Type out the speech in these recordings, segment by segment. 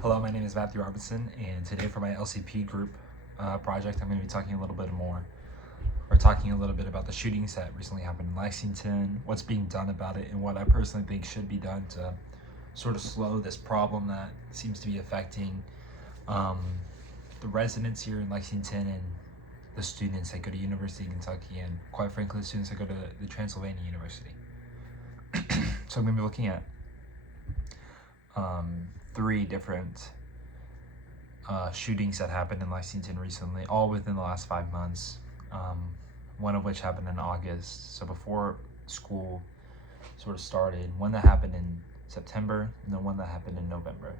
Hello, my name is Matthew Robinson, and today for my LCP group project, I'm going to be talking a little bit about the shootings that recently happened in Lexington, what's being done about it, and what I personally think should be done to sort of slow this problem that seems to be affecting um, the residents here in Lexington and the students that go to University of Kentucky, and quite frankly, the students that go to the Transylvania University. So I'm going to be looking at three different shootings that happened in Lexington recently, all within the last 5 months. One of which happened in August, so before school sort of started. One that happened in September, and then one that happened in November.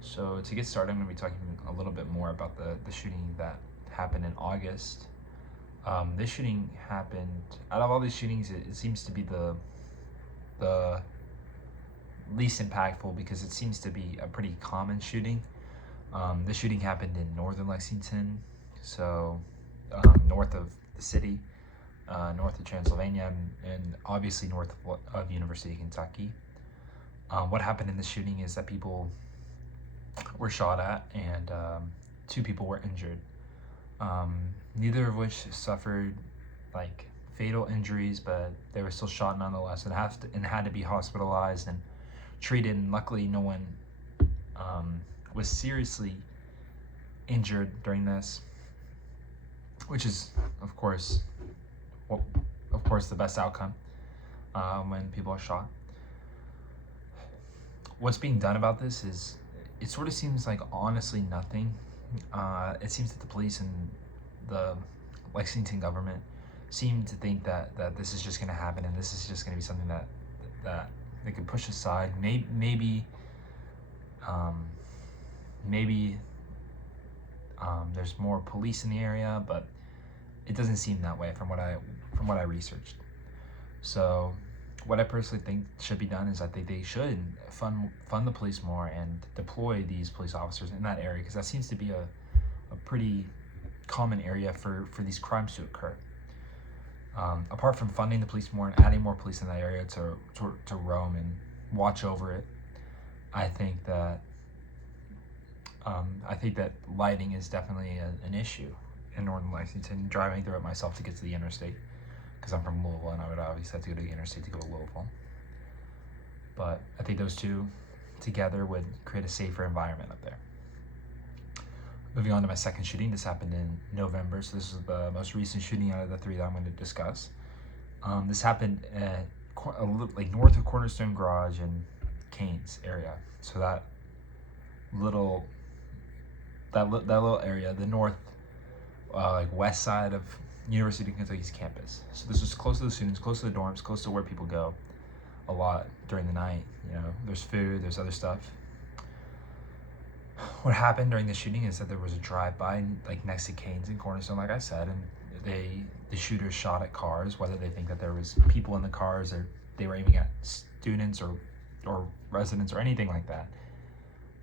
So to get started, I'm going to be talking a little bit more about the shooting that happened in August. This shooting happened, out of all these shootings, it seems to be the least impactful because it seems to be a pretty common shooting. This shooting happened in northern Lexington, so north of the city, north of Transylvania, and obviously north of University of Kentucky. What happened in the shooting is that people were shot at, and 2 people were injured. Neither of which suffered like fatal injuries, but they were still shot nonetheless, and had to be hospitalized and treated. And luckily, no one was seriously injured during this, which is, of course, the best outcome when people are shot. What's being done about this is, it sort of seems like honestly nothing. It seems that the police and the Lexington government seem to think that this is just going to happen, and this is just going to be something that they could push aside. Maybe there's more police in the area, but it doesn't seem that way from what I researched. So what I personally think should be done is I think they should fund the police more and deploy these police officers in that area, because that seems to be a pretty common area for these crimes to occur. Apart from funding the police more and adding more police in that area to roam and watch over it, I think that lighting is definitely an issue in northern Lexington. Driving through it myself to get to the interstate, because I'm from Louisville and I would obviously have to go to the interstate to go to Louisville. But I think those two together would create a safer environment up there. Moving on to my second shooting, this happened in November, so this is the most recent shooting out of the 3 that I'm going to discuss. This happened at north of Cornerstone Garage in Canes area. So that little area, the north, west side of University of Kentucky's campus. So this was close to the students, close to the dorms, close to where people go a lot during the night. There's food, there's other stuff. What happened during the shooting is that there was a drive-by next to Canes and Cornerstone, like I said, and the shooters shot at cars, whether they think that there was people in the cars or they were aiming at students or residents or anything like that.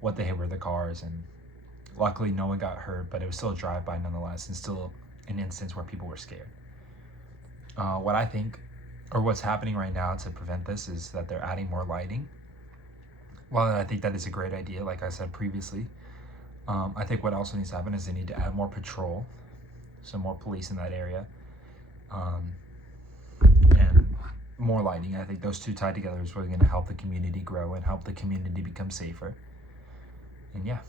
What they hit were the cars, and luckily no one got hurt, but it was still a drive-by nonetheless, and still an instance where people were scared. What I think, or what's happening right now to prevent this, is that they're adding more lighting. While I think that is a great idea, like I said previously, I think what also needs to happen is they need to add more patrol, so more police in that area, and more lighting. I think those two tied together is really going to help the community grow and help the community become safer. And yeah,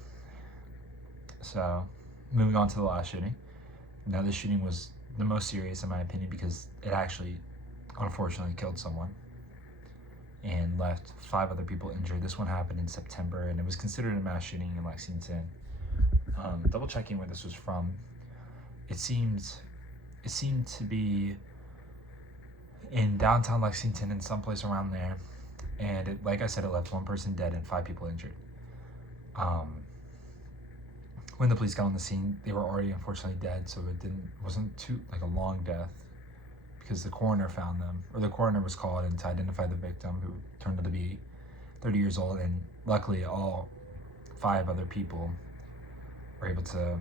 so moving on to the last shooting. Now, this shooting was the most serious in my opinion because it actually unfortunately killed someone and left 5 other people injured. This one happened in September, and it was considered a mass shooting in Lexington. Double checking where this was from, it seemed to be in downtown Lexington, in someplace around there, and like I said, it left 1 person dead and 5 people injured. When the police got on the scene, they were already unfortunately dead, so it wasn't too a long death, because the coroner found them, or the coroner was called in to identify the victim, who turned out to be 30 years old, and luckily all 5 other people were able to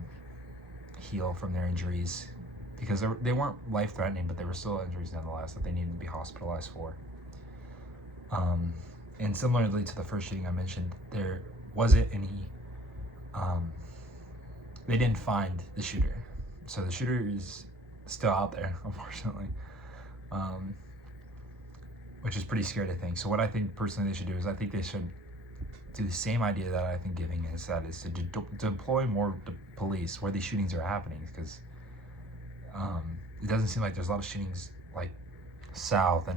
heal from their injuries, because they weren't life-threatening, but they were still injuries nonetheless that they needed to be hospitalized for. And similarly to the first shooting I mentioned, wasn't any, they didn't find the shooter. So the shooter is still out there, unfortunately, which is pretty scary to think. So what I think personally they should do is I think they should do the same idea that I think giving is, that is to deploy more police where these shootings are happening, because it doesn't seem like there's a lot of shootings like south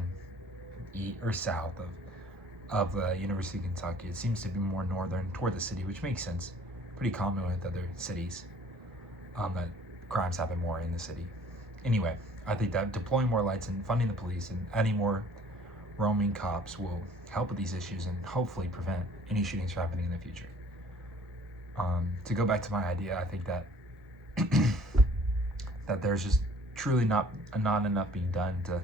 of the University of Kentucky. It seems to be more northern toward the city, which makes sense. Pretty common with other cities, that crimes happen more in the city. Anyway, I think that deploying more lights and funding the police and adding more roaming cops will help with these issues and hopefully prevent any shootings from happening in the future. To go back to my idea, I think that that there's just truly not enough being done to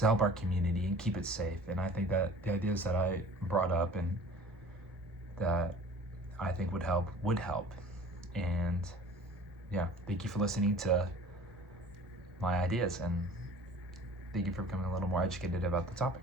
help our community and keep it safe. And I think that the ideas that I brought up and that I think would help. And yeah, thank you for listening to my ideas, and thank you for becoming a little more educated about the topic.